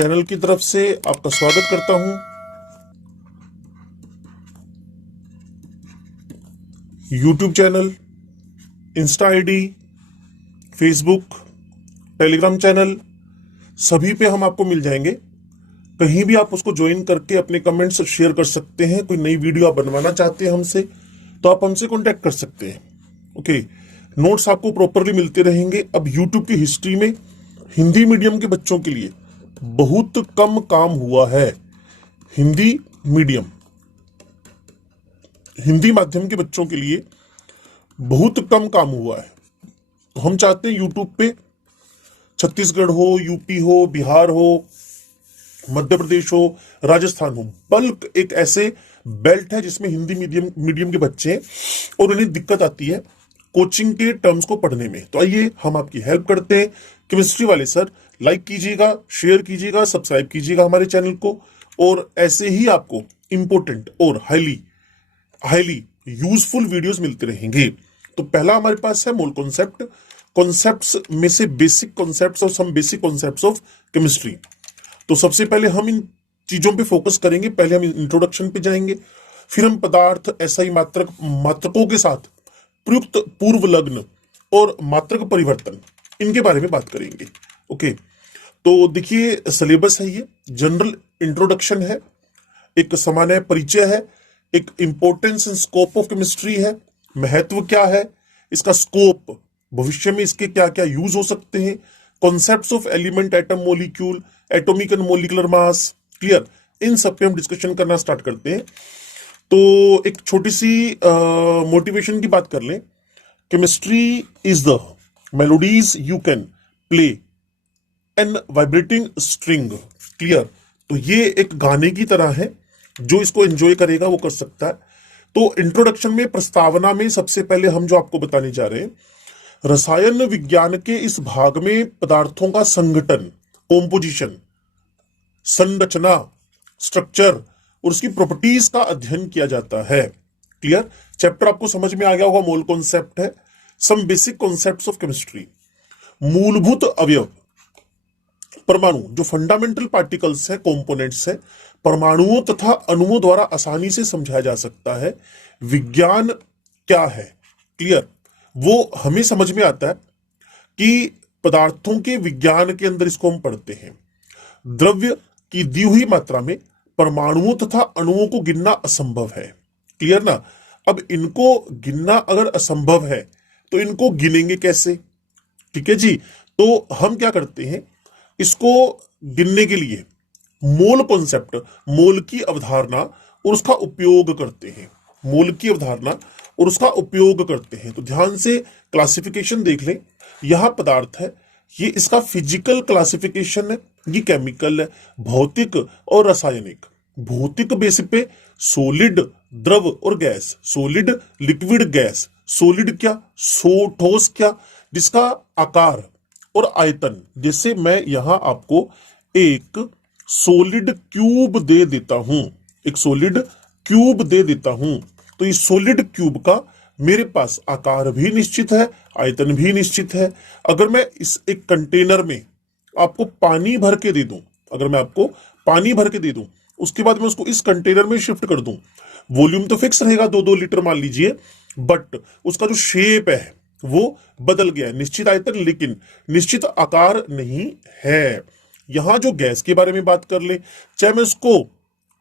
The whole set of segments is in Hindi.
चैनल की तरफ से आपका स्वागत करता हूं। YouTube channel, Insta ID, Facebook, Telegram channel, सभी पे हम आपको मिल जाएंगे। कहीं भी आप उसको ज्वाइन करके अपने कमेंट्स शेयर कर सकते हैं। कोई नई वीडियो आप बनवाना चाहते हैं हमसे, तो आप हमसे कांटेक्ट कर सकते हैं। ओके, नोट्स आपको प्रॉपरली मिलते रहेंगे। अब यूट्यूब की हिस्ट्री में हिंदी मीडियम के बच्चों के लिए बहुत कम काम हुआ है। हिंदी मीडियम, हिंदी माध्यम के बच्चों के लिए बहुत कम काम हुआ है। तो हम चाहते हैं यूट्यूब पे छत्तीसगढ़ हो, यूपी हो, बिहार हो, मध्य प्रदेश हो, राजस्थान हो, बल्क एक ऐसे बेल्ट है जिसमें हिंदी मीडियम के बच्चे हैं और उन्हें दिक्कत आती है कोचिंग के टर्म्स को पढ़ने में। तो आइए हम आपकी हेल्प करते हैं। केमिस्ट्री वाले सर, लाइक कीजिएगा, शेयर कीजिएगा, सब्सक्राइब कीजिएगा हमारे चैनल को, और ऐसे ही आपको इंपॉर्टेंट और हाईली यूजफुल वीडियोस मिलते रहेंगे। तो पहला हमारे पास है मोल कॉन्सेप्ट। कॉन्सेप्ट्स में से बेसिक कॉन्सेप्ट्स और some basic concepts of chemistry. तो सबसे पहले हम इन चीजों पे फोकस करेंगे। पहले हम इंट्रोडक्शन पे जाएंगे, फिर हम पदार्थ, एसआई मात्रकों के साथ प्रयुक्त पूर्व लग्न और मात्रक परिवर्तन, इनके बारे में बात करेंगे। ओके, तो देखिए सिलेबस है, ये जनरल इंट्रोडक्शन है, एक सामान्य परिचय है, एक importance and scope of chemistry है, महत्व क्या है, इसका स्कोप, भविष्य में इसके क्या क्या यूज हो सकते हैं, concepts of element, atom, molecule, atomic and molecular mass, clear, इन सब पे हम डिस्कशन करना स्टार्ट करते हैं। तो एक छोटी सी मोटिवेशन की बात कर लें। Chemistry is the melodies you can play an vibrating string, clear. तो ये एक गाने की तरह है, जो इसको एंजॉय करेगा वो कर सकता है। तो इंट्रोडक्शन में, प्रस्तावना में सबसे पहले हम जो आपको बताने जा रहे हैं, रसायन विज्ञान के इस भाग में पदार्थों का संगठन, कॉम्पोजिशन, संरचना, स्ट्रक्चर और उसकी प्रॉपर्टीज का अध्ययन किया जाता है। क्लियर, चैप्टर आपको समझ में आ गया होगा। मोल कॉन्सेप्ट है, some basic concepts of chemistry. मूलभूत अवयव, परमाणु, जो फंडामेंटल पार्टिकल्स है, कंपोनेंट्स है, परमाणुओं तथा अणुओं द्वारा आसानी से समझाया जा सकता है। विज्ञान क्या है, क्लियर, वो हमें समझ में आता है कि पदार्थों के विज्ञान के अंदर इसको हम पढ़ते हैं। द्रव्य की दी हुई मात्रा में परमाणुओं तथा अणुओं को गिनना असंभव है, क्लियर ना। अब इनको गिनना अगर असंभव है तो इनको गिनेंगे कैसे? ठीक है जी। तो हम क्या करते हैं, इसको गिनने के लिए मोल कॉन्सेप्ट, मोल की अवधारणा और उसका उपयोग करते हैं। मोल की अवधारणा और उसका उपयोग करते हैं। तो ध्यान से क्लासिफिकेशन देख लें। यह पदार्थ है, ये इसका फिजिकल क्लासिफिकेशन है, ये केमिकल है, भौतिक और रासायनिक। भौतिक बेसिस पे सॉलिड, द्रव और gas, solid, liquid, gas. Solid क्या, ठोस क्या, जिसका आकार और आयतन, जैसे मैं यहां आपको एक सॉलिड क्यूब दे देता हूं, एक सॉलिड क्यूब दे देता हूं, तो इस सॉलिड क्यूब का मेरे पास आकार भी निश्चित है, आयतन भी निश्चित है। अगर मैं इस एक कंटेनर में आपको पानी भर के दे दूं, अगर मैं आपको पानी भर के दे दूं, उसके बाद मैं उसको इस कंटेनर में शिफ्ट कर दूं, वॉल्यूम तो फिक्स रहेगा, 2-2 लीटर मान लीजिए, बट उसका जो शेप है वो बदल गया है। निश्चित आयतन लेकिन निश्चित आकार नहीं है। यहां जो गैस के बारे में बात कर ले, चाहे मैं उसको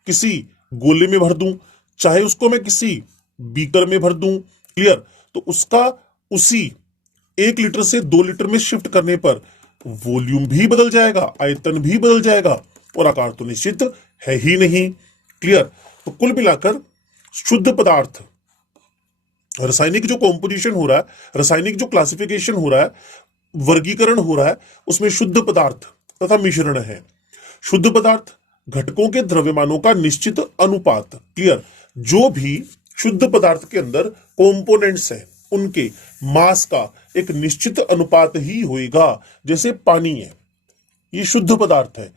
किसी गोले में भर दूं, चाहे उसको मैं किसी बीकर में भर दूं, क्लियर, तो उसका उसी 1 लीटर से 2 लीटर में शिफ्ट करने पर वॉल्यूम भी बदल जाएगा, आयतन भी बदल जाएगा और आकार तो निश्चित है ही नहीं। क्लियर। तो कुल मिलाकर शुद्ध पदार्थ, रासायनिक जो कॉम्पोजिशन हो रहा है, रासायनिक जो क्लासिफिकेशन हो रहा है, वर्गीकरण हो रहा है, उसमें शुद्ध पदार्थ तथा मिश्रण है। शुद्ध पदार्थ, घटकों के द्रव्यमानों का निश्चित अनुपात, क्लियर, जो भी शुद्ध पदार्थ के अंदर कंपोनेंट्स हैं उनके मास का एक निश्चित अनुपात ही होएगा। जैसे पानी है, ये शुद्ध पदार्थ है,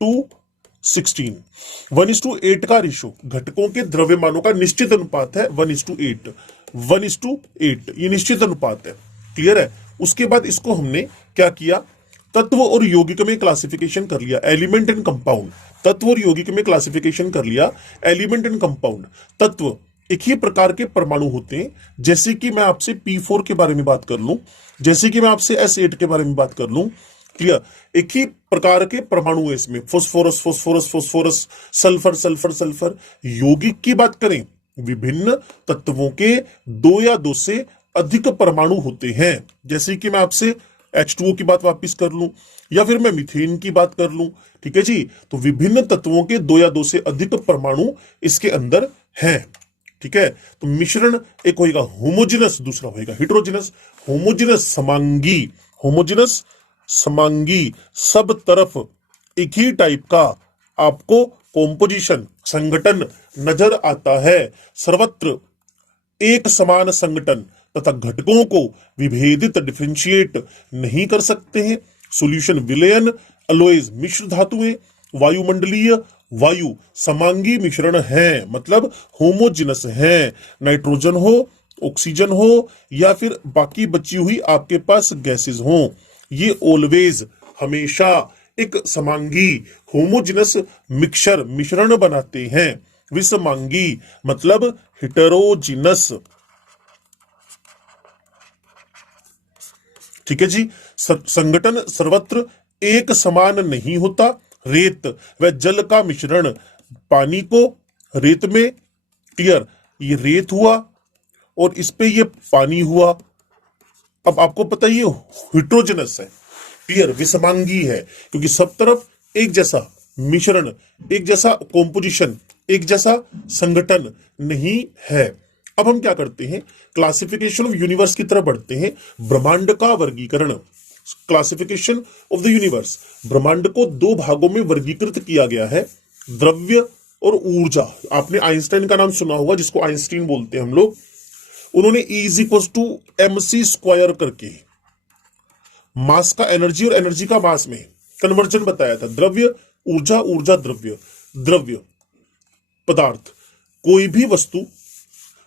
2:16, 1:8 का रेशो, घटकों के द्रव्यमानों का निश्चित अनुपात है 1:8, 1:8, ये निश्चित अनुपात है। क्लियर है। उसके बाद इसको हमने क्या किया, तत्व और यौगिक में क्लासिफिकेशन कर लिया, एलिमेंट एंड कंपाउंड। तत्व और यौगिक में क्लासिफिकेशन कर लिया, एलिमेंट एंड कंपाउंड। तत्व एक ही प्रकार के परमाणु होते हैं, जैसे कि मैं आपसे P4 के बारे में बात कर लूं, जैसे कि मैं आपसे S8 के बारे में बात कर लूं, क्लियर। एक ही प्रकार के परमाणु है इसमें, phosphorus phosphorus phosphorus, sulphur sulphur sulphur. यौगिक की बात करें, विभिन्न तत्वों के दो या दो से अधिक परमाणु होते हैं, जैसे कि मैं आपसे H2O की बात वापस कर लूं, या फिर मैं मीथेन की बात कर लूं, ठीक है जी। तो विभिन्न तत्वों के दो या दो से अधिक परमाणु इसके अंदर हैं, ठीक है। तो मिश्रण एक होगा होमोजेनस, दूसरा होगा हेटेरोजेनस। होमोजेनस समांगी, होमोजेनस समांगी, सब तरफ एक ही टाइप का आपको कॉम्पोजिशन, संगठन नजर आता है। सर्वत्र एक समान संगठन तथा घटकों को विभेदित, डिफरेंशिएट नहीं कर सकते हैं। सॉल्यूशन विलयन, अलोइज मिश्र धातुएं, वायुमंडलीय वायु समांगी मिश्रण है, मतलब होमोजिनस है। नाइट्रोजन हो, ऑक्सीजन हो, या फिर बाकी बची हुई आपके पास गैसेस हो, ये ऑलवेज हमेशा एक समांगी होमोजिनस मिक्सचर मिश्रण बनाते हैं। विसमांगी मतलब हेटेरोजिनस, ठीक है जी। संगठन सर्वत्र एक समान नहीं होता। रेत व जल का मिश्रण, पानी को रेत में, क्लियर, ये रेत हुआ और इस पे ये पानी हुआ। अब आपको पता है ये हेटेरोजेनस है, क्लियर, विसमांगी है, क्योंकि सब तरफ एक जैसा मिश्रण, एक जैसा कॉम्पोजिशन, एक जैसा संगठन नहीं है। अब हम क्या करते हैं, क्लासिफिकेशन ऑफ यूनिवर्स की तरफ बढ़ते हैं। ब्रह्मांड का वर्गीकरण, क्लासिफिकेशन ऑफ द यूनिवर्स। ब्रह्मांड को दो भागों में वर्गीकृत किया गया है, द्रव्य और ऊर्जा। आपने आइंस्टाइन का नाम सुना होगा, जिसको आइंस्टीन बोलते हैं हम लोग। उन्होंने E=mc² करके मास का एनर्जी और एनर्जी का मास में कन्वर्जन बताया था। द्रव्य ऊर्जा, ऊर्जा द्रव्य, द्रव्य पदार्थ, कोई भी वस्तु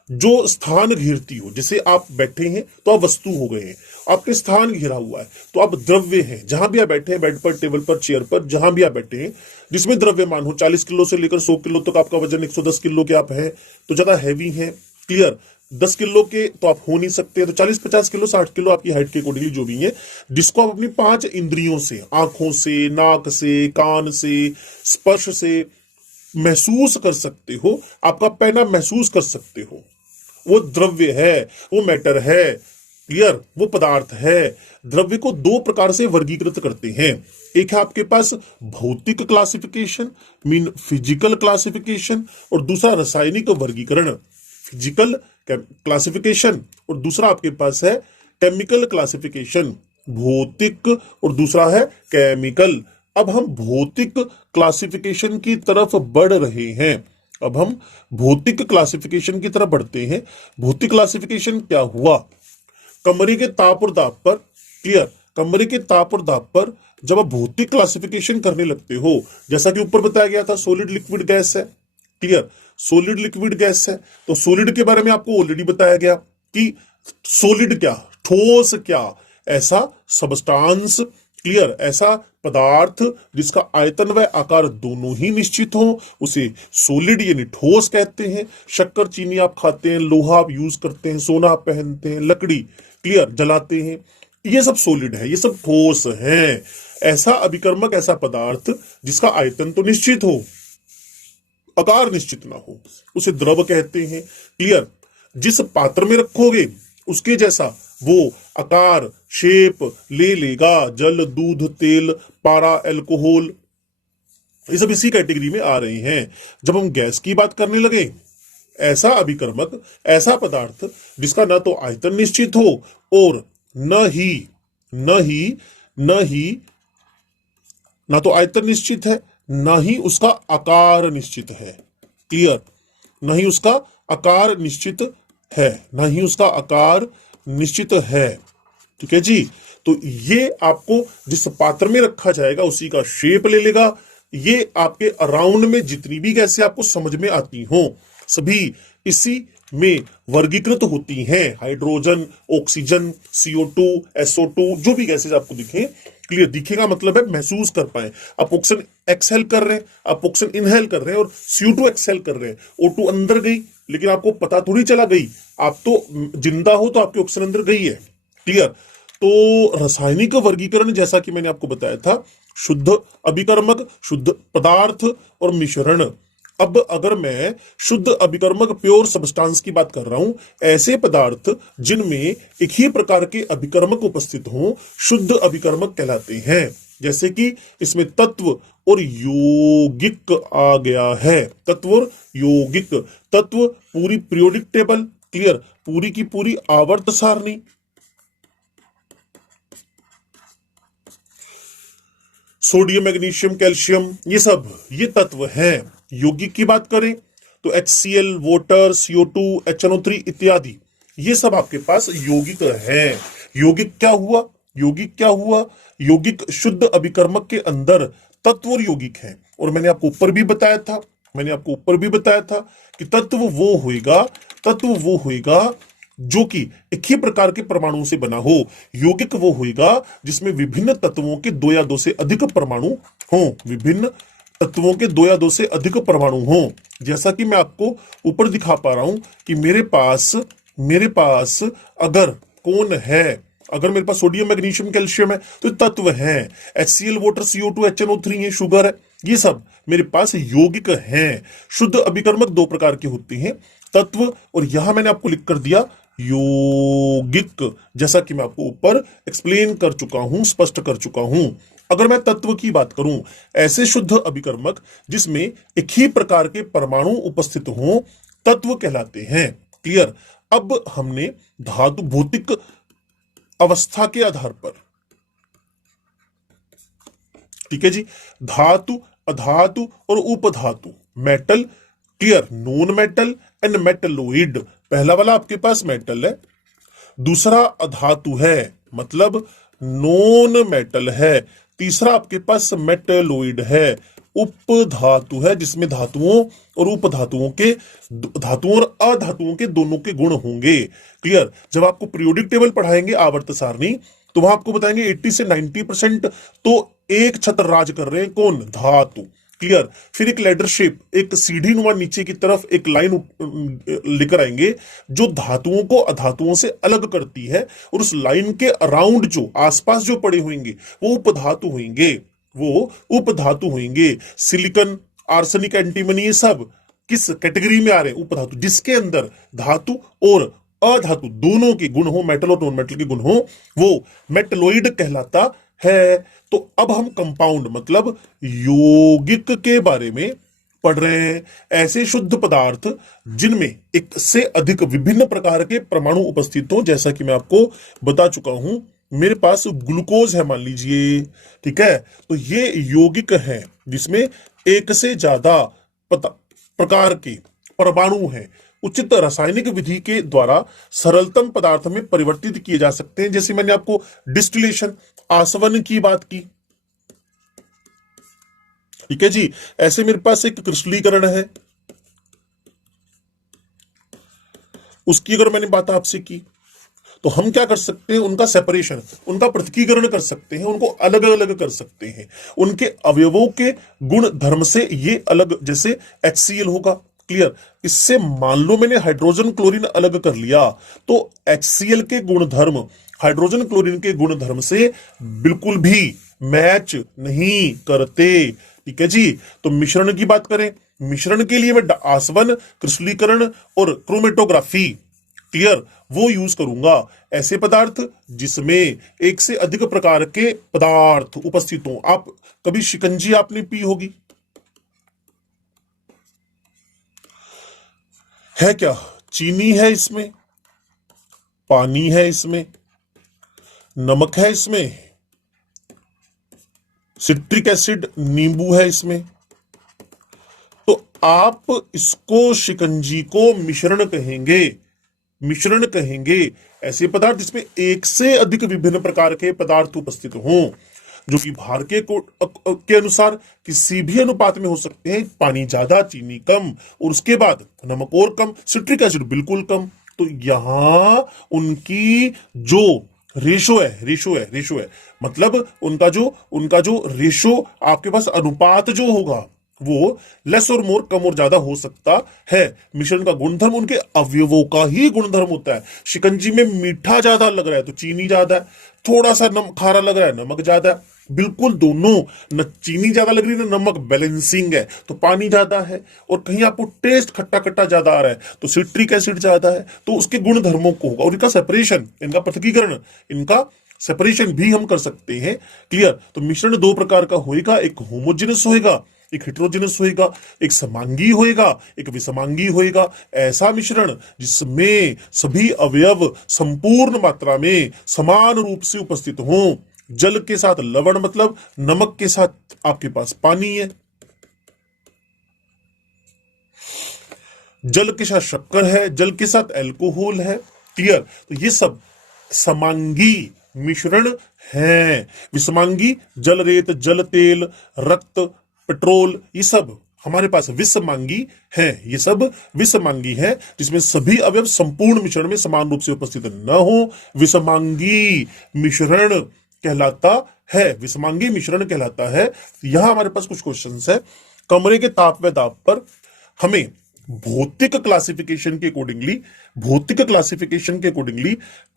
जो स्थान घेरती हो, जैसे आप बैठे हैं तो आप वस्तु हो गए हैं, आपने स्थान घेरा हुआ है तो आप द्रव्य हैं। जहां भी आप बैठे हैं, बेड पर, टेबल पर, चेयर पर, जहां भी आप बैठे हैं, जिसमें द्रव्यमान हो, 40 किलो से लेकर 100 किलो तक आपका वजन, 110 किलो के आप हैं तो ज्यादा हैवी है, क्लियर। 10 किलो के तो आप हो नहीं सकते, तो 40-50 किलो, 60 किलो आपकी हाइट के अकॉर्डिंगली जो भी है, जिसको आप अपनी 5 इंद्रियों से, आंखों से, नाक से, कान से, स्पर्श से महसूस कर सकते हो, आपका पहना महसूस कर सकते हो, वो द्रव्य है, वो मैटर है, क्लियर, वो पदार्थ है। द्रव्य को दो प्रकार से वर्गीकृत करते हैं। एक है आपके पास भौतिक क्लासिफिकेशन, मीन फिजिकल क्लासिफिकेशन, और दूसरा रासायनिक वर्गीकरण, फिजिकल क्लासिफिकेशन, और दूसरा आपके पास है केमिकल क्लासिफिकेशन, भौतिक, और दूसरा है केमिकल। अब हम भौतिक क्लासिफिकेशन की तरफ बढ़ रहे हैं। अब हम भौतिक क्लासिफिकेशन की तरफ बढ़ते हैं। भौतिक क्लासिफिकेशन क्या हुआ, कमरे के ताप और दाब पर, क्लियर, कमरे के ताप और दाब पर जब आप भौतिक क्लासिफिकेशन करने लगते हो, जैसा कि ऊपर बताया गया था, सॉलिड लिक्विड गैस है, क्लियर, सॉलिड लिक्विड गैस है, तो सॉलिड के बारे में आपको ऑलरेडी बताया गया कि सॉलिड क्या, ठोस क्या, ऐसा सबस्टांस, क्लियर, ऐसा पदार्थ जिसका आयतन व आकार दोनों ही निश्चित हो, उसे सॉलिड यानी ठोस कहते हैं। शक्कर चीनी आप खाते हैं, लोहा आप यूज करते हैं, सोना आप पहनते हैं, लकड़ी, क्लियर, जलाते हैं, ये सब सॉलिड है, ये सब ठोस है। ऐसा अभिकर्मक, ऐसा पदार्थ जिसका आयतन तो निश्चित हो, आकार निश्चित ना हो, उसे द्रव कहते हैं, क्लियर। जिस पात्र में रखोगे उसके जैसा वो आकार, शेप ले लेगा। जल, दूध, तेल, पारा, अल्कोहल, ये सब इसी कैटेगरी में आ रहे हैं। जब हम गैस की बात करने लगे, ऐसा अभिकर्मक, ऐसा पदार्थ जिसका ना तो आयतन निश्चित हो और ना तो आयतन निश्चित है, ना ही उसका आकार निश्चित है, क्लियर, ना ही उसका आकार निश्चित है, ना ही उसका आकार निश्चित है, ठीक है जी। तो ये आपको जिस पात्र में रखा जाएगा उसी का शेप ले लेगा। ये आपके अराउंड में जितनी भी गैसें आपको समझ में आती हो, सभी इसी में वर्गीकृत होती हैं। हाइड्रोजन, ऑक्सीजन, CO2, SO2, जो भी गैसेज आपको दिखे, क्लियर, दिखेगा मतलब है महसूस कर पाए। आप ऑक्सीजन एक्सहेल कर रहे हैं, आप ऑक्सीजन इनहेल कर रहे हैं और CO2 एक्सहेल कर रहे हैं, O2 अंदर गई लेकिन आपको पता थोड़ी चला गई, आप तो जिंदा हो तो आपकी ऑक्सीजन अंदर गई है। क्लियर। तो रासायनिक वर्गीकरण जैसा कि मैंने आपको बताया था, शुद्ध अभिकर्मक, शुद्ध पदार्थ और मिश्रण। अब अगर मैं शुद्ध अभिकर्मक प्योर सब्सटेंस की बात कर रहा हूं, ऐसे पदार्थ जिनमें एक ही प्रकार के अभिकर्मक उपस्थित हों शुद्ध अभिकर्मक कहलाते हैं। जैसे कि इसमें तत्व और यौगिक आ गया है, तत्व और यौगिक। तत्व पूरी पीरियोडिक टेबल, क्लियर, पूरी की पूरी आवर्त सारणी, सोडियम मैग्नीशियम कैल्शियम, ये सब ये तत्व हैं। यौगिक की बात करें तो HCl, वाटर, CO2, HNO3 इत्यादि, ये सब आपके पास यौगिक हैं। यौगिक क्या हुआ, यौगिक क्या हुआ, यौगिक शुद्ध अभिकर्मक के अंदर तत्व और यौगिक हैं। और मैंने आपको ऊपर भी बताया था, मैंने आपको ऊपर भी बताया था कि तत्व वो होएगा, तत्व वो होएगा जो कि एक ही प्रकार के परमाणु से बना हो। यौगिक वो होएगा जिसमें विभिन्न तत्वों के 2 या 2 से अधिक परमाणु हों, विभिन्न तत्वों के 2 या 2 से अधिक परमाणु हों। जैसा कि मैं आपको ऊपर दिखा पा रहा हूं कि मेरे पास अगर कौन है, अगर मेरे पास सोडियम मैग्नीशियम कैल्शियम है तो तत्व है। HCl, वाटर, CO2, HNO3 है, शुगर है, ये सब मेरे पास यौगिक हैं। शुद्ध अभिकर्मक 2 प्रकार के होते हैं, तत्व और यहां मैंने आपको लिख कर दिया यौगिक, जैसा कि मैं आपको ऊपर एक्सप्लेन कर चुका हूं, स्पष्ट कर चुका हूं। अगर मैं तत्व की बात करूं, ऐसे शुद्ध अभिकर्मक जिसमें एक ही प्रकार के परमाणु उपस्थित हों तत्व कहलाते हैं। क्लियर। अब हमने धातु भौतिक अवस्था के आधार पर, ठीक है जी, धातु, अधातु और उपधातु, metal, clear, non metal and metalloid. पहला वाला आपके पास मेटल है, दूसरा अधातु है मतलब नॉन मेटल है, तीसरा आपके पास मेटलोइड है, उपधातु है जिसमें धातुओं और उपधातुओं के, धातुओं और अधातुओं के दोनों के गुण होंगे। क्लियर। जब आपको पीरियोडिक टेबल पढ़ाएंगे, आवर्त सारणी, तो वहां आपको बताएंगे 80 से 90% तो एक छत्र राज कर रहे हैं, कौन, धातु। क्लियर। फिर एक लेडर शेप, एक सीढ़ी नुमा नीचे की तरफ एक लाइन लेकर आएंगे जो धातुओं को अधातुओं से अलग करती है, और उस लाइन के अराउंड जो आसपास जो पड़े होंगे वो उपधातु होंगे, वो उपधातु होंगे। सिलिकॉन, आर्सेनिक, एंटीमनी, ये सब किस कैटेगरी में आ रहे हैं, उपधातु, जिसके अंदर धातु और अधातु दोनों के गुण हो, मेटल और नॉन मेटल के गुण हो, वो मेटलोइड कहलाता है। तो अब हम कंपाउंड मतलब यौगिक के बारे में पढ़ रहे हैं। ऐसे शुद्ध पदार्थ जिनमें एक से अधिक विभिन्न प्रकार के परमाणु उपस्थित हो, जैसा कि मैं आपको बता चुका हूं। मेरे पास ग्लूकोज है मान लीजिए, ठीक है, तो ये यौगिक है जिसमें एक से ज्यादा प्रकार के परमाणु हैं, उचित रासायनिक विधि के द्वारा सरलतम पदार्थ में परिवर्तित किए जा सकते हैं। जैसे मैंने आपको डिस्टिलेशन, आसवन की बात की, ठीक है जी। ऐसे मेरे पास एक क्रिस्टलीकरण है, उसकी अगर मैंने बात आपसे की तो हम क्या कर सकते हैं, उनका सेपरेशन, उनका पृथकीकरण कर सकते हैं, उनको अलग अलग कर सकते हैं, उनके अवयवों के गुण धर्म से ये अलग, जैसे HCl होगा, क्लियर, इससे मान लो मैंने हाइड्रोजन क्लोरीन अलग कर लिया तो HCl के गुणधर्म हाइड्रोजन क्लोरीन के गुणधर्म से बिल्कुल भी मैच नहीं करते, ठीक है जी। तो मिश्रण की बात करें, मिश्रण के लिए मैं आसवन, क्रिस्टलीकरण और क्रोमेटोग्राफी, क्लियर, वो यूज करूंगा। ऐसे पदार्थ जिसमें एक से अधिक प्रकार के पदार्थ उपस्थित हो। आप कभी शिकंजी आपने पी होगी, है क्या, चीनी है इसमें, पानी है इसमें, नमक है इसमें, सिट्रिक एसिड, नींबू है इसमें। तो आप इसको शिकंजी को मिश्रण कहेंगे, मिश्रण कहेंगे। ऐसे पदार्थ जिसमें एक से अधिक विभिन्न प्रकार के पदार्थ उपस्थित हों, जो कि भार के अनुसार किसी भी अनुपात में हो सकते हैं, पानी ज्यादा, चीनी कम, और उसके बाद नमक और कम, सिट्रिक एसिड बिल्कुल कम। तो यहां उनकी जो रेशो है मतलब उनका जो रेशो, आपके पास अनुपात जो होगा वो लेस और मोर, कम और ज्यादा हो सकता है। मिश्रण का गुणधर्म उनके अवयवों का ही गुणधर्म होता है। शिकंजी में मीठा ज्यादा लग रहा है तो चीनी ज्यादा है, थोड़ा सा खारा लग रहा है नमक ज्यादा है। बिल्कुल दोनों, न चीनी ज्यादा लग रही है ना नमक, बैलेंसिंग है तो पानी ज्यादा है। और कहीं आपको टेस्ट खट्टा खट्टा ज्यादा आ रहा है तो सिट्रिक एसिड ज्यादा है, तो उसके गुण धर्मों को होगा। और इनका सेपरेशन, इनका पृथकीकरण, इनका सेपरेशन भी हम कर सकते हैं। क्लियर? तो मिश्रण दो प्रकार का होएगा, एक होमोजेनस होएगा, एक हेट्रोजेनस होएगा, एक समांगी होएगा, एक विषमांगी होएगा। ऐसा मिश्रण जिसमें सभी अवयव संपूर्ण मात्रा में समान रूप से उपस्थित हों। जल के साथ लवण मतलब नमक के साथ आपके पास पानी है, जल के साथ शक्कर है, जल के साथ अल्कोहल है। क्लियर? तो ये सब समांगी मिश्रण है। विषमांगी जल रेत, जल तेल, रक्त, पेट्रोल, ये सब हमारे पास विषमांगी है। ये सब विषमांगी है जिसमें सभी अवयव संपूर्ण मिश्रण में समान रूप से उपस्थित न हो, विषमांगी मिश्रण कहलाता है। विषमांगी मिश्रण कहलाता है। यहां हमारे पास कुछ क्वेश्चंस है। कमरे के ताप व दाब पर हमें भौतिक क्लासिफिकेशन के अकॉर्डिंगली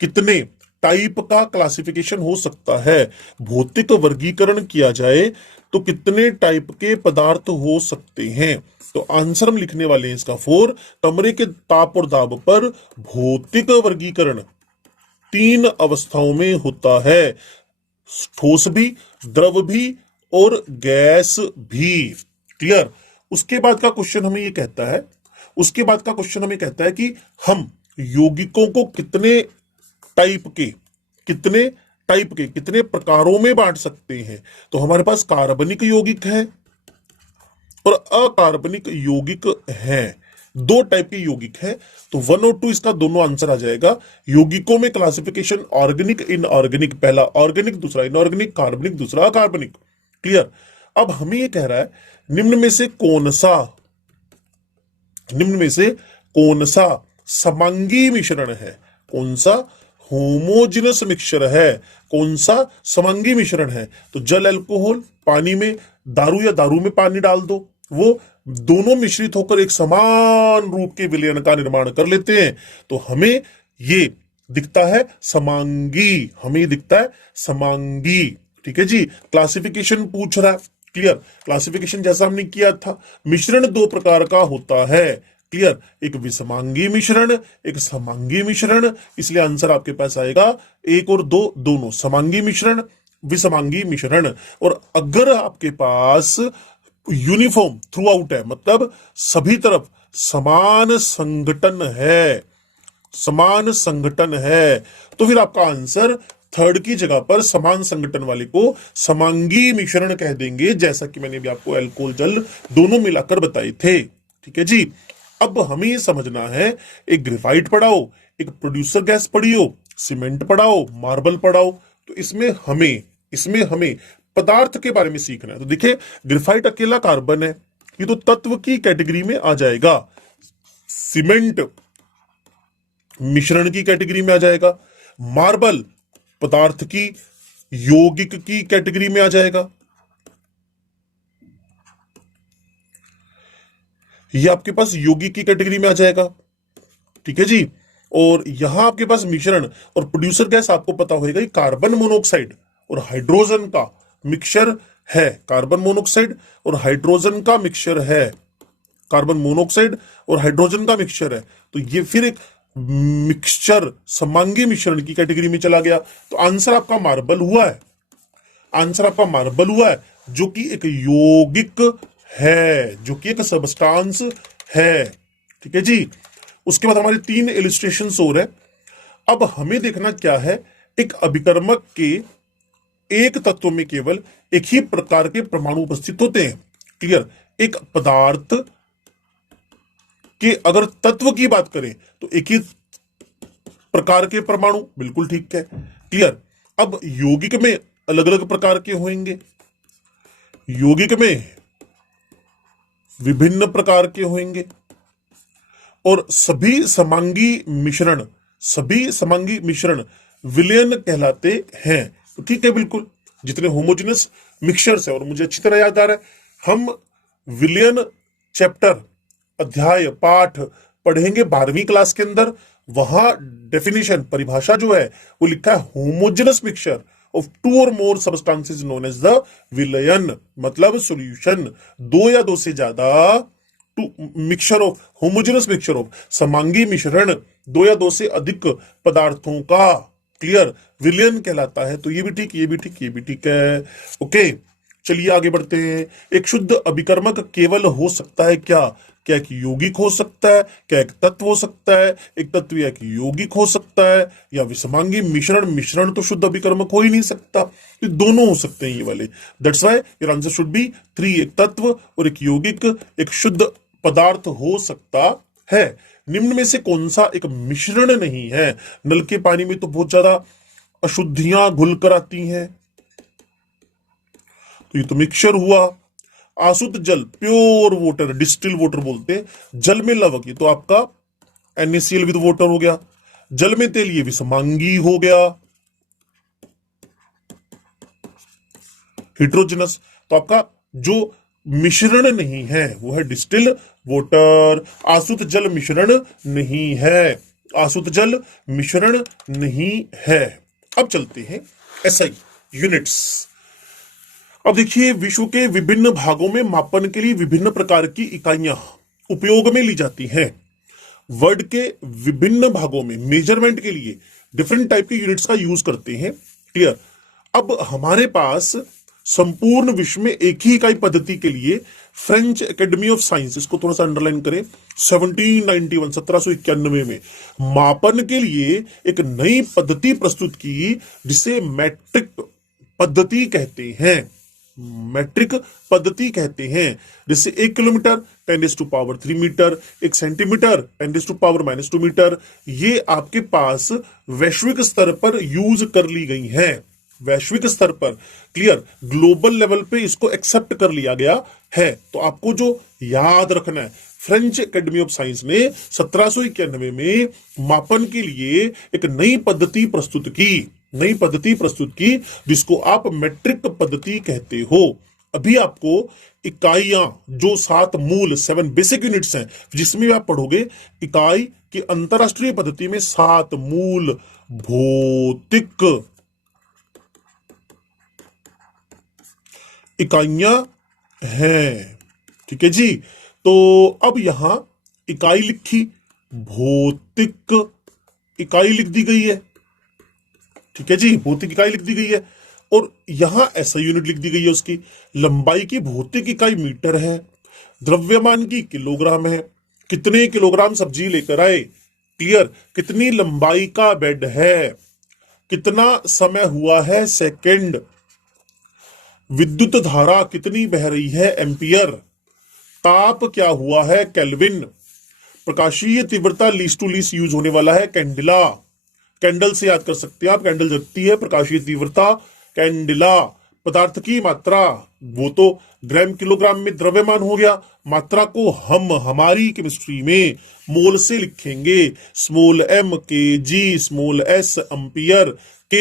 कितने टाइप का क्लासिफिकेशन हो सकता है, भौतिक वर्गीकरण किया जाए तो कितने टाइप के पदार्थ हो सकते हैं। तो आंसर हम लिखने वाले हैं इसका 4। कमरे के ताप और दाब पर भौतिक वर्गीकरण 3 अवस्थाओं में होता है, ठोस भी, द्रव भी और गैस भी। क्लियर? उसके बाद का क्वेश्चन हमें कहता है कि हम यौगिकों को कितने प्रकारों में बांट सकते हैं। तो हमारे पास कार्बनिक यौगिक है और अकार्बनिक यौगिक है। 2 टाइप के यौगिक है। तो 1 और 2 इसका दोनों आंसर आ जाएगा। यौगिकों में क्लासिफिकेशन ऑर्गेनिक, इनऑर्गेनिक, पहला ऑर्गेनिक, दूसरा इनऑर्गेनिक, कार्बनिक, दूसरा अकार्बनिक। क्लियर? अब हमें यह कह रहा है निम्न में से कौन सा समांगी मिश्रण है, कौन सा होमोजेनस मिक्सचर है, कौन सा समांगी मिश्रण है। तो जल अल्कोहल पानी में, दारू में पानी डाल दो, वो दोनों मिश्रित होकर एक समान रूप के विलयन का निर्माण कर लेते हैं। तो हमें ये दिखता है समांगी। ठीक है जी? क्लासिफिकेशन पूछ रहा है। क्लियर? क्लासिफिकेशन जैसा हमने किया था, मिश्रण 2 प्रकार का होता है। क्लियर? एक विषमांगी मिश्रण, एक समांगी मिश्रण। इसलिए आंसर आपके पास आएगा 1 और 2 दोनों, समांगी मिश्रण, विषमांगी मिश्रण। और अगर आपके पास यूनिफॉर्म थ्रू आउट है, मतलब सभी तरफ समान संगठन है, तो फिर आपका आंसर 3rd की जगह पर समान संगठन वाले को समांगी मिश्रण कह देंगे, जैसा कि मैंने भी आपको अल्कोहल जल दोनों मिलाकर बताए थे। ठीक है जी? अब हमें ये समझना है, एक ग्रेफाइट पढ़ाओ, एक प्रोड्यूसर गैस पढ़ियो, सीमेंट पढ़ाओ, मार्बल पढ़ाओ, तो इसमें हमें पदार्थ के बारे में सीखना है। तो देखिए, ग्रेफाइट अकेला कार्बन है, ये तो तत्व की कैटेगरी में आ जाएगा। सीमेंट मिश्रण की कैटेगरी में आ जाएगा। मार्बल पदार्थ की, यौगिक की कैटेगरी में आ जाएगा। ये आपके पास यौगिक की कैटेगरी में आ जाएगा। ठीक है जी? और यहां आपके पास मिश्रण और प्रोड्यूसर गैस आपको पता होगा, कार्बन मोनोऑक्साइड और हाइड्रोजन का मिक्सचर है। कार्बन मोनोऑक्साइड और हाइड्रोजन का मिक्सचर है। कार्बन मोनोऑक्साइड और हाइड्रोजन का मिक्सचर है। तो ये फिर एक मिक्सचर समांगी मिश्रण की कैटेगरी में चला गया। तो आंसर आपका मार्बल हुआ है, जो कि एक यौगिक है, जो कि एक सबस्टांस है। ठीक है जी? उसके बाद हमारे 3 इलिस्ट्रेशंस हो रहे हैं। अब हमें देखना क्या है, एक अभिकर्मक के एक तत्व में केवल एक ही प्रकार के परमाणु उपस्थित होते हैं। क्लियर? एक पदार्थ के अगर तत्व की बात करें तो एक ही प्रकार के परमाणु, बिल्कुल ठीक है। क्लियर? अब यौगिक में अलग अलग प्रकार के होंगे, यौगिक में विभिन्न प्रकार के होंगे, और सभी समांगी मिश्रण विलयन कहलाते हैं। तो ठीक है, बिल्कुल जितने होमोजेनस मिक्सचर्स है, और मुझे अच्छी तरह याद आ रहा है हम विलयन चैप्टर अध्याय पाठ पढ़ेंगे 12वीं क्लास के अंदर। वहां डेफिनेशन परिभाषा जो है वो लिखा है homogeneous mixture of two or more substances known as the विलयन, मतलब सॉल्यूशन दो या दो से ज्यादा, two mixture of homogeneous mixture of समांगी मिश्रण दो या दो से अधिक पदार्थों का, क्लियर, विलयन कहलाता है। तो ये भी ठीक, ये भी ठीक, ये भी ठीक है। ओके, चलिए आगे बढ़ते हैं। एक शुद्ध अभिकर्मक केवल हो सकता है क्या? क्या एक यौगिक हो सकता है, क्या एक तत्व हो सकता है, एक तत्व या एक यौगिक हो सकता है, या विषमांगी मिश्रण। मिश्रण तो शुद्ध अभिकर्मक हो ही नहीं सकता, ये दोनों हो सकते हैं ये वाले। That's why your answer should be 3, एक तत्व और एक यौगिक, एक शुद्ध पदार्थ हो सकता है। निम्न में से कौन सा एक मिश्रण नहीं है? नल के पानी में तो बहुत ज्यादा अशुद्धियां घुल कर आती हैं, तो ये तो मिक्सचर हुआ। आसुत जल, प्योर वाटर, डिस्टिल वाटर बोलते हैं, जल में लवक, ये तो आपका NaCl विद वाटर हो गया। जल में तेल, ये विषमांगी हो गया, हिड्रोजनस। तो आपका जो मिश्रण नहीं है वो है डिस्टिल वाटर। आसुत जल मिश्रण नहीं है, आसुत जल मिश्रण नहीं है। अब चलते हैं SI यूनिट्स। अब देखिए, विश्व के विभिन्न भागों में मापन के लिए विभिन्न प्रकार की इकाइयां उपयोग में ली जाती हैं। वर्ल्ड के विभिन्न भागों में मेजरमेंट के लिए डिफरेंट टाइप के यूनिट्स का यूज करते हैं, क्लियर। अब हमारे पास संपूर्ण विश्व में एक ही इकाई पद्धति के लिए फ्रेंच एकेडमी ऑफ साइंस, इसको थोड़ा सा अंडरलाइन करें, 1791 में मापन के लिए एक नई पद्धति प्रस्तुत की, जिसे मैट्रिक पद्धति कहते हैं। मैट्रिक पद्धति कहते हैं, जिससे 1 किलोमीटर 10⁻³ मीटर, 1 सेंटीमीटर 10⁻⁻² मीटर, ये आपके पास वैश्विक स्तर पर यूज कर ली गई हैं। वैश्विक स्तर पर, क्लियर, ग्लोबल लेवल पे इसको एक्सेप्ट कर लिया गया है। तो आपको जो याद रखना है, फ्रेंच एकेडमी ऑफ साइंस ने 1791 में मापन के लिए एक नई पद्धति प्रस्तुत की, नई पद्धति प्रस्तुत की, जिसको आप मैट्रिक पद्धति कहते हो। अभी आपको इकाइयां जो 7 मूल 7 बेसिक यूनिट्स हैं, जिसमें आप पढ़ोगे इकाई की अंतरराष्ट्रीय पद्धति में 7 मूल भौतिक इकाइयां हैं, ठीक है जी। तो अब यहां इकाई लिखी, भौतिक इकाई लिख दी गई है, ठीक है जी, भौतिक इकाई लिख दी गई है। और यहां ऐसा यूनिट लिख दी गई है, उसकी लंबाई की भौतिक इकाई मीटर है, द्रव्यमान की किलोग्राम है, कितने किलोग्राम सब्जी लेकर आए, क्लियर, कितनी लंबाई का बेड है, कितना समय हुआ है सेकंड, विद्युत धारा कितनी बह रही है एम्पियर, ताप क्या हुआ है केल्विन, प्रकाशीय तीव्रता लीस्ट टू लीस्ट यूज होने वाला है कैंडिला, कैंडल से याद कर सकते हैं आप, कैंडल जगती है, प्रकाशीय तीव्रता कैंडिला। पदार्थ की मात्रा, वो तो ग्राम किलोग्राम में द्रव्यमान हो गया, मात्रा को हम हमारी केमिस्ट्री में मोल से लिखेंगे, small m kg, small s ampere, k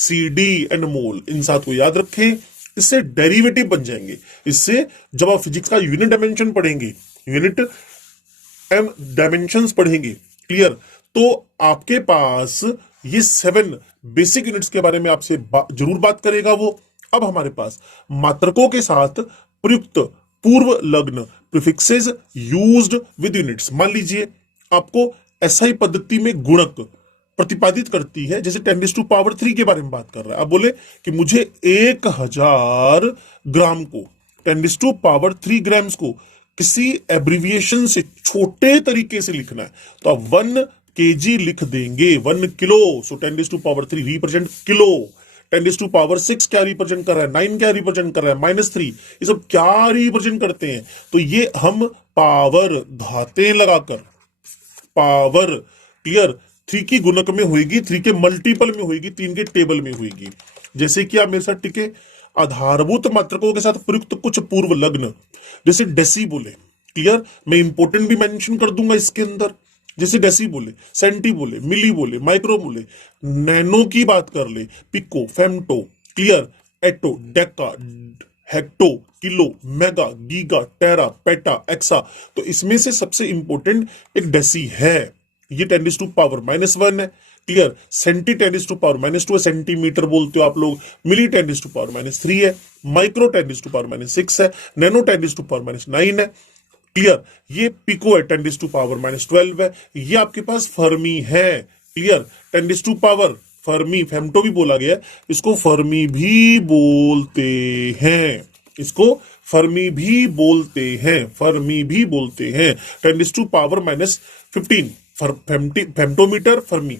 cd and mole. इन 7 को याद रखें, इससे डेरिवेटिव बन जाएंगे। इससे जब आप फिजिक्स का यूनिट डायमेंशन पढ़ेंगे, यूनिट एम डायमेंशंस पढ़ेंगे, क्लियर, तो आपके पास ये 7 बेसिक यूनिट्स के बारे में आपसे जरूर बात करेगा वो। अब हमारे पास मात्रकों के साथ प्रयुक्त पूर्व लग्न प्रीफिक्सेस यूज्ड विद यूनिट्स। मान लीजिए आपको SI पद्धति में गुणक प्रतिपादित करती है, जैसे 10⁻³ के बारे में बात कर रहा है। आप बोले कि मुझे 1000 ग्राम को, 10⁻³ ग्राम्स को किसी एब्रिविएशन से छोटे तरीके से लिखना है, तो आप 1 kg लिख देंगे, 1 किलो। सो 10⁻³ रिप्रेजेंट किलो, 10⁻6 क्या रिप्रेजेंट कर रहा है, 9 क्या रिप्रेजेंट कर रहा है, -3, ये सब क्या रिप्रेजेंट करते हैं, तो ये हम पावर घातें लगाकर, पावर, क्लियर, 3 की गुणक में होगी, 3 के मल्टीपल में होगी, 3 के टेबल में होगी। जैसे कि आप मेरे साथ टिके, आधारभूत मात्रकों के साथ प्रयुक्त कुछ पूर्व लग्न, जैसे डेसी बोले, क्लियर, मैं इंपोर्टेंट भी मेंशन कर दूंगा इसके अंदर, जैसे डेसी बोले, सेंटी बोले, मिली बोले, माइक्रो बोले, नैनो की बात कर ले, pico, femto, clear, atto, deca, hecto, kilo, mega, giga, tera, peta, exa. तो इसमें से सबसे इंपॉर्टेंट एक डेसी है, ये 10⁻⁻1 है। क्लियर, सेंटी 10⁻⁻2 है, सेंटीमीटर बोलते हो आप लोग। मिली 10⁻⁻3 है, माइक्रो 10⁻⁻6 है, नैनो 10⁻⁻9 है। क्लियर, ये पिको है 10⁻12 है। ये आपके पास फर्मी है। क्लियर, 10 फर्मी, फेम्टो भी बोला गया है, इसको फर्मी भी बोलते हैं, इसको फर्मी भी बोलते हैं, फर्मी भी बोलते हैं। 10⁻⁻15 फेम्टोमीटर, फर्मी।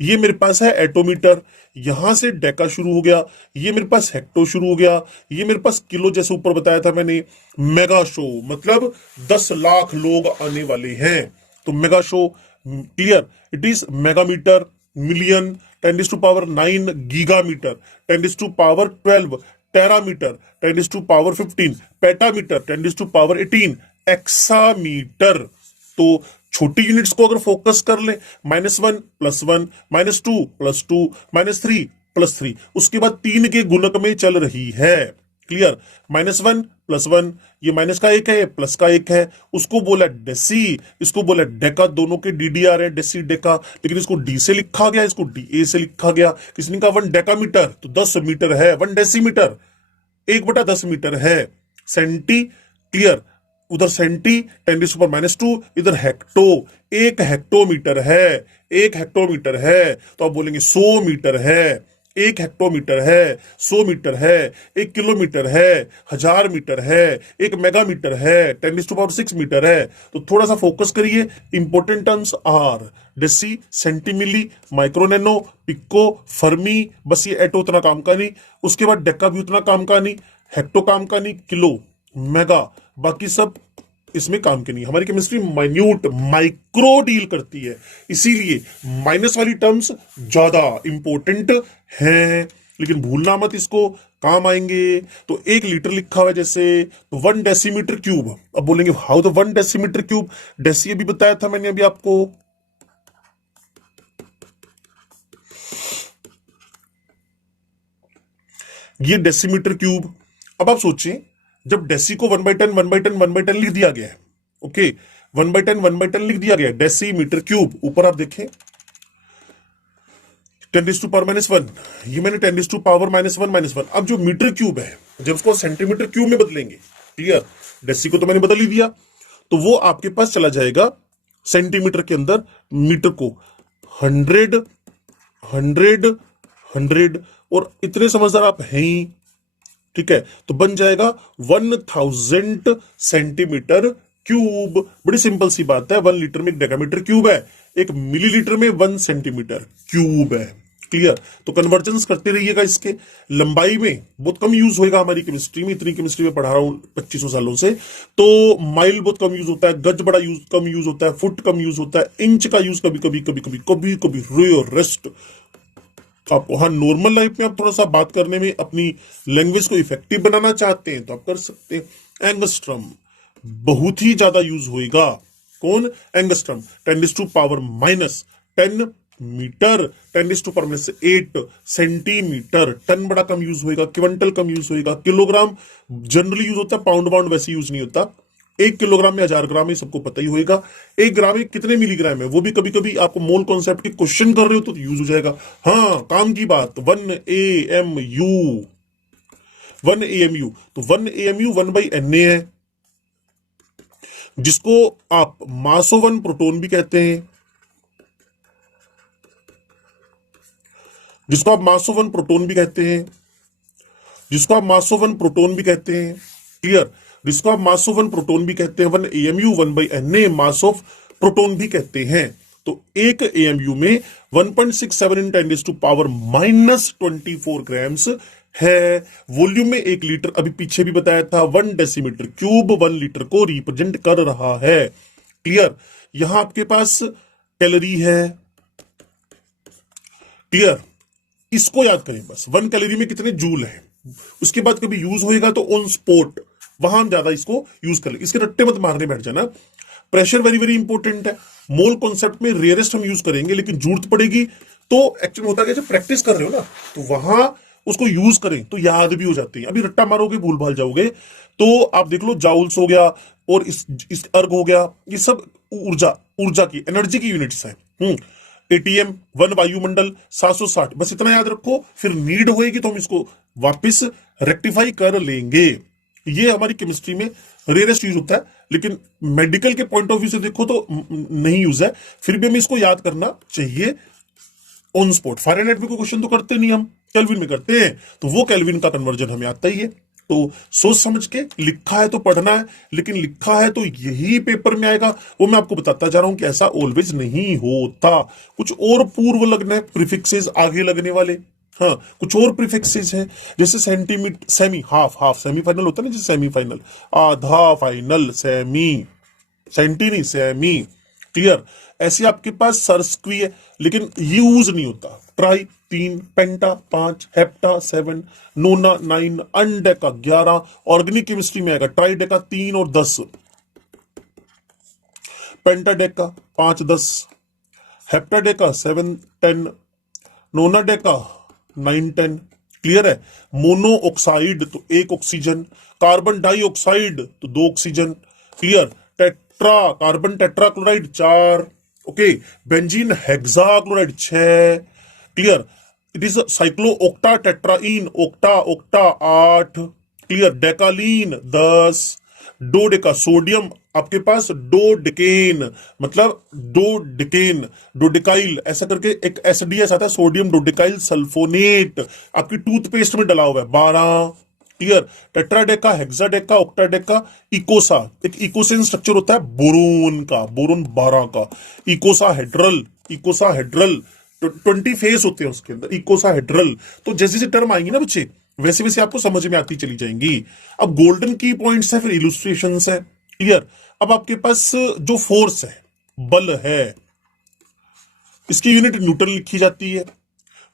ये मेरे पास है एटोमीटर, यहां से डेका शुरू हो गया, ये मेरे पास हेक्टो शुरू हो गया, ये मेरे पास किलो, जैसे ऊपर बताया था मैंने। मेगा शो मतलब 10 लाख लोग आने वाले हैं, तो mega show. Clear, it is megametre, million 10⁻9, gigametre 10⁻12, terametre 10⁻15, petametre 10⁻18, exametre. तो छोटी यूनिट्स को अगर फोकस कर ले, -1 +1, -2 +2, -3 +3, उसके बाद 3 के गुणक में चल रही है। क्लियर, -1 +1, ये माइनस का एक है, ये प्लस का एक है, उसको बोला डेसी, इसको बोला डेका, दोनों के डीडीआर है, डेसी डेका, लेकिन इसको डी से लिखा गया, इसको डी से लिखा गया। किसने कहा 1 डेकामीटर, तो 10 मीटर है। 1 डेसीमीटर 1/10 मीटर है। सेंटी, क्लियर, उधर सेंटी 10⁻⁻2, इधर हेक्टो, 1 हेक्टोमीटर है, 1 हेक्टोमीटर है। तो आप बोलेंगे 100 मीटर है, 1 हेक्टोमीटर है, 100 मीटर है, 1 किलोमीटर है, 1000 मीटर है, 1 मेगामीटर है, 10⁻6 मीटर है। तो थोड़ा सा फोकस करिए, important terms are deci, centi milli, micro nano, pico, fermi. बस ये एटो उतना काम का नहीं, उसके बाद डेका भी उतना काम का नहीं, हेक्टो काम का नहीं, किलो, मेगा, बाकी सब इसमें काम के नहीं। हमारी केमिस्ट्री माइन्यूट, माइक्रो डील करती है, इसीलिए माइनस वाली टर्म्स ज्यादा इंपॉर्टेंट हैं, लेकिन भूलना मत, इसको काम आएंगे। तो 1 लीटर लिखा हुआ है जैसे, तो 1 डेसीमीटर क्यूब। अब बोलेंगे how the 1 decimetre cube, deci अभी बताया था मैंने अभी आपको, ये डेसीमीटर क्यूब। अब आप सोचिए, जब डेसी को 1/10 1/10 1/10 लिख दिया गया है, ओके, 1/10 1/10 लिख दिया गया, डेसीमीटर क्यूब। ऊपर आप देखें 10⁻⁻1, ये मैंने 10⁻⁻1 अब जो मीटर क्यूब है, जब उसको सेंटीमीटर क्यूब में बदलेंगे, क्लियर, डेसी को तो मैंने बदल ही दिया, तो वो आपके पास चला जाएगा सेंटीमीटर के अंदर, मीटर को 100 100 100, और इतने समझदार आप हैं ही, ठीक है, तो बन जाएगा 1000 सेंटीमीटर क्यूब। बड़ी सिंपल सी बात है, 1 लीटर में 1 डेकामीटर क्यूब है, 1 मिलीलीटर में 1 सेंटीमीटर क्यूब है। क्लियर, तो कन्वर्जेंस करते रहिएगा। इसके लंबाई में बहुत कम यूज होगा हमारी केमिस्ट्री में, इतनी केमिस्ट्री में पढ़ा रहा हूं 2500 सालों से, तो माइल बहुत कम यूज होता है, गज बड़ा यूज कम यूज होता है, फुट कम यूज होता है, इंच का यूज कभी कभी कभी कभी कभी कभी रेयरेस्ट। आप हाँ, नॉर्मल लाइफ में आप थोड़ा सा बात करने में अपनी लैंग्वेज को इफेक्टिव बनाना चाहते हैं तो आप कर सकते हैं। एंगस्ट्रम बहुत ही ज्यादा यूज होएगा। कौन? Angstrom 10⁻⁻10 metre, 10⁻⁸ centimetre. टन बड़ा कम यूज होएगा, क्विंटल कम यूज होएगा, किलोग्राम जनरली यूज होता है, पाउंड पाउंड वैसे यूज नहीं होता। 1 किलोग्राम में 1000 ग्राम है, सबको पता ही होएगा। 1 ग्राम में कितने मिलीग्राम है, वो भी कभी कभी आपको मोल कॉन्सेप्ट के क्वेश्चन कर रहे हो तो यूज हो जाएगा। हाँ, काम की बात, 1 AMU, 1 AMU, तो 1 AMU 1/Na है, जिसको आप मास ऑफ 1 प्रोटॉन भी कहते हैं, जिसको आप मास ऑफ 1 प्रोटॉन भी कहते हैं, जिसको आप मास ऑफ 1 प्रोटॉन भी कहते हैं। क्लियर, जिसको आप मास ऑफ 1 प्रोटॉन भी कहते हैं, 1 AMU 1/Na mass of proton भी कहते हैं। तो 1 AMU में 1.67 × 10⁻⁻24 ग्राम्स है। वॉल्यूम में 1 लीटर, अभी पीछे भी बताया था, 1 डेसीमीटर क्यूब 1 लीटर को रिप्रेजेंट कर रहा है। क्लियर, यहां आपके पास कैलोरी है। क्लियर, इसको याद करें बस, 1 कैलोरी में कितने जूल है। उसके बाद कभी यूज होएगा तो ऑन स्पॉट, वहां हम ज्यादा इसको यूज कर ले, इसके रट्टे मत मारने बैठ जाना। प्रेशर वेरी वेरी इंपॉर्टेंट है। मोल कॉन्सेप्ट में रेयरेस्ट हम यूज करेंगे, लेकिन जरूरत पड़ेगी तो एक्चुअली होता है कि जब प्रैक्टिस कर रहे हो ना तो वहां उसको यूज करें तो याद भी हो जाती है। अभी रट्टा मारोगे भूल भाल जाओगे। तो आप देख लो जाउल्स हो गया और इस अर्ग हो गया, ये सब ऊर्जा ऊर्जा की एनर्जी की यूनिट्स है। एटीएम 1 वायुमंडल 760, बस इतना याद रखो, फिर नीड होएगी तो हम इसको वापस रेक्टिफाई कर लेंगे। ये हमारी केमिस्ट्री में रेयरेस्ट यूज होता है, लेकिन मेडिकल के पॉइंट ऑफ व्यू से देखो तो नहीं यूज है, फिर भी हमें इसको याद करना चाहिए ऑन स्पॉट। फारेनहाइट में कोई क्वेश्चन तो करते नहीं, हम केल्विन में करते हैं, तो वो केल्विन का कन्वर्जन हमें आता ही है। तो सोच समझ के लिखा है तो पढ़ना है, लेकिन लिखा है तो यही पेपर में आएगा, वो मैं आपको बताता जा रहा हूं कि ऐसा ऑलवेज नहीं होता। कुछ और पूर्व लगना है, प्रीफिक्सेस आगे लगने वाले, हाँ कुछ और प्रीफिक्सेस हैं, जैसे centimetre, semi, half, half semifinal होता है ना, जैसे सेमीफाइनल, आधा फाइनल, सेमी, सेंटी नहीं सेमी, क्लियर। ऐसे आपके पास सरस्क्वी है, लेकिन यूज नहीं होता। ट्राई 3, पेंटा 5, हेप्टा 7, नोना 9, अनडेका 11, ऑर्गेनिक केमिस्ट्री में आएगा ट्राईडेका 3 और 10, पेंटाडेका 5 10, हेप्टाडेका 7 10, नोनाडेका 9 10, क्लियर है। मोनो ऑक्साइड तो 1 ऑक्सीजन, कार्बन डाइऑक्साइड तो 2 oxygen, clear. Tetra carbon tetrachloride 4, okay. Benzene hexachloride 6, clear. It is cyclo octa tetraene, octa octa 8, clear. Decalin 10, dodeca sodium आपके पास डोडेकेन, मतलब डोडेकेन, डोडेकाइल ऐसा करके एक एसडीएस आता है, सोडियम डोडेकाइल सल्फोनेट, आपकी टूथपेस्ट में डला हुआ है 12, क्लियर। टेट्राडेका, हेक्साडेका, ऑक्टाडेका, इकोसा, एक इकोसेन स्ट्रक्चर होता है बोरोन का, बोरोन 12 का, इकोसाहेड्रल, इकोसाहेड्रल 20 फेस होते हैं उसके अंदर, इकोसाहेड्रल। तो जैसे जैसे टर्म आएंगी ना बच्चे, वैसे वैसे आपको समझ में आती चली जाएंगी। अब गोल्डन की पॉइंट्स है, फिर इलुस्ट्रेशंस है, क्लियर। अब आपके पास जो फोर्स है, बल है, इसकी यूनिट न्यूटन लिखी जाती है।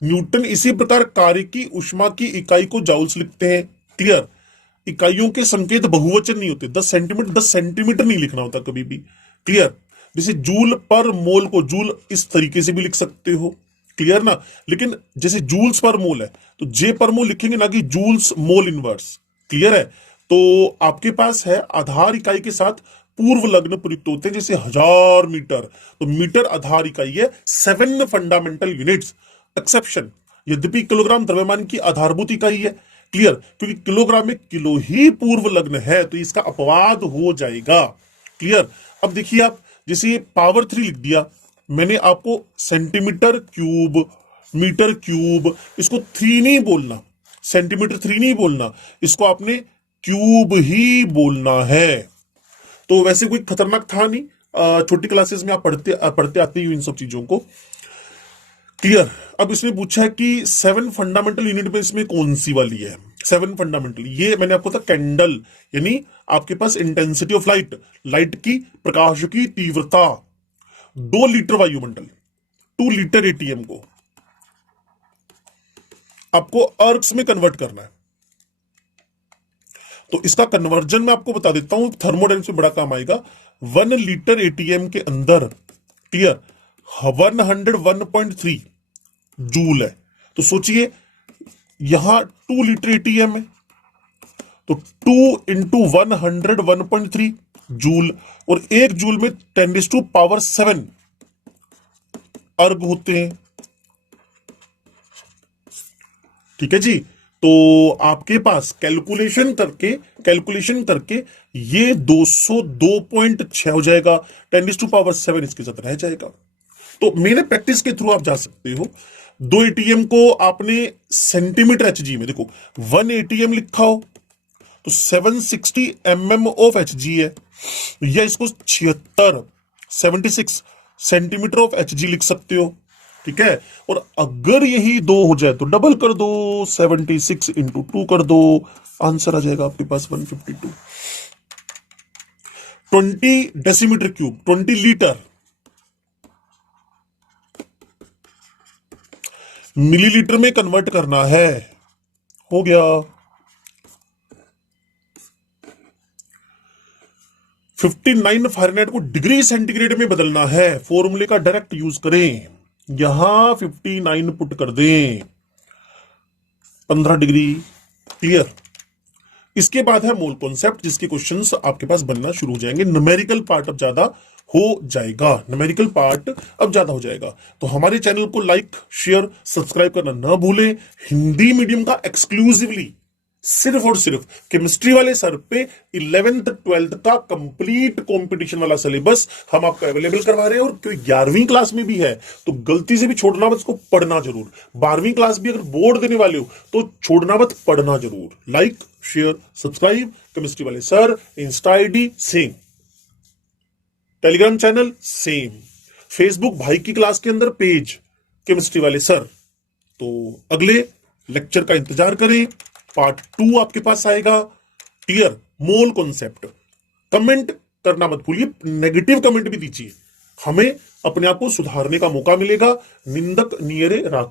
न्यूटन इसी प्रकार कार्य की उष्मा की इकाई को जाउल्स लिखते हैं, क्लियर। इकाइयों के संकेत बहुवचन नहीं होते, 10 सेंटीमीटर 10 सेंटीमीटर नहीं लिखना होता कभी भी, क्लियर। जैसे जूल पर मोल को जूल इस तरीके से भी लिख सकते हो, क्लियर ना। लेकिन जैसे जूल्स पर मोल है तो जे पर मोल लिखेंगे ना कि जूल्स मोल इनवर्स, क्लियर है। तो आपके पास है आधार इकाई के साथ पूर्व लग्न प्रयुक्त होते हैं, जैसे 1000 मीटर, तो मीटर आधार इकाई है, 7 फंडामेंटल यूनिट्स, एक्सेप्शन, यद्यपि किलोग्राम द्रव्यमान की आधारभूत इकाई है, क्लियर, क्योंकि किलोग्राम में किलो ही पूर्व लग्न है तो इसका अपवाद हो जाएगा, क्लियर। अब देखिए आप, जैसे पावर 3 लिख दिया मैंने, आपको सेंटीमीटर क्यूब, मीटर क्यूब, इसको 3 नहीं बोलना, सेंटीमीटर 3 नहीं बोलना, इसको आपने क्यूब ही बोलना है। तो वैसे कोई खतरनाक था नहीं, छोटी क्लासेस में आप पढ़ते आते हो इन सब चीजों को, क्लियर। अब इसने पूछा है कि 7 फंडामेंटल यूनिट में इसमें कौन सी वाली है 7 फंडामेंटल, ये मैंने आपको था कैंडल, यानी आपके पास इंटेंसिटी ऑफ लाइट, लाइट की, प्रकाश की तीव्रता, 2 लीटर वायुमंडल, 2 लीटर एटीएम को आपको अर्क्स में कन्वर्ट करना है। तो इसका कन्वर्जन मैं आपको बता देता हूं, थर्मोडायनेमिक्स में बड़ा काम आएगा। 1 लीटर एटीएम के अंदर, क्लियर, 101.3 जूल है। तो सोचिए यहां 2 लीटर एटीएम है, तो 2 इंटू 101.3 जूल, और 1 जूल में 10⁻⁷ अर्ग होते हैं, ठीक है जी। तो आपके पास कैलकुलेशन करके ये 202.6 हो जाएगा, 10⁻⁷ इसके साथ रह जाएगा। तो मेरे प्रैक्टिस के थ्रू आप जा सकते हो। 2 एटीएम को आपने सेंटीमीटर एचजी में, देखो 1 एटीएम लिखा हो तो 760 mm ऑफ एचजी है, या इसको 76 सेंटीमीटर ऑफ एचजी लिख सकते हो, ठीक है। और अगर यही 2 हो जाए तो डबल कर दो, 76 इंटू 2 कर दो, आंसर आ जाएगा आपके पास 152। 20 डेसीमीटर क्यूब, 20 लीटर, मिलीलीटर में कन्वर्ट करना है, हो गया। 59 फ़ारेनहाइट को डिग्री सेंटीग्रेड में बदलना है, फॉर्मूले का डायरेक्ट यूज करें, यहां 59 पुट कर दें, 15 डिग्री। क्लियर। इसके बाद है मोल कॉन्सेप्ट, जिसके क्वेश्चंस आपके पास बनना शुरू हो जाएंगे। न्यूमेरिकल पार्ट अब ज्यादा हो जाएगा, न्यूमेरिकल पार्ट अब ज्यादा हो जाएगा। तो हमारे चैनल को लाइक, शेयर, सब्सक्राइब करना ना भूलें। हिंदी मीडियम का एक्सक्लूसिवली सिर्फ और सिर्फ केमिस्ट्री वाले सर पे 11th 12th का कंप्लीट कंपटीशन वाला सिलेबस हम आपको अवेलेबल करवा रहे हैं। और कोई 11वीं क्लास में भी है तो गलती से भी छोड़ना मत, इसको पढ़ना जरूर। 12वीं क्लास भी अगर बोर्ड देने वाले हो तो छोड़ना मत, पढ़ना जरूर। Like, share, subscribe. केमिस्ट्री वाले sir, Insta ID same, Telegram channel same, Facebook भाई की क्लास के अंदर पेज केमिस्ट्री वाले सर। तो अगले लेक्चर का इंतजार करें, पार्ट 2 आपके पास आएगा। क्लियर। Mole concept. कमेंट करना मत भूलिए, नेगेटिव कमेंट भी दीजिए, हमें अपने आप को सुधारने का मौका मिलेगा। निंदक नियरे राखी।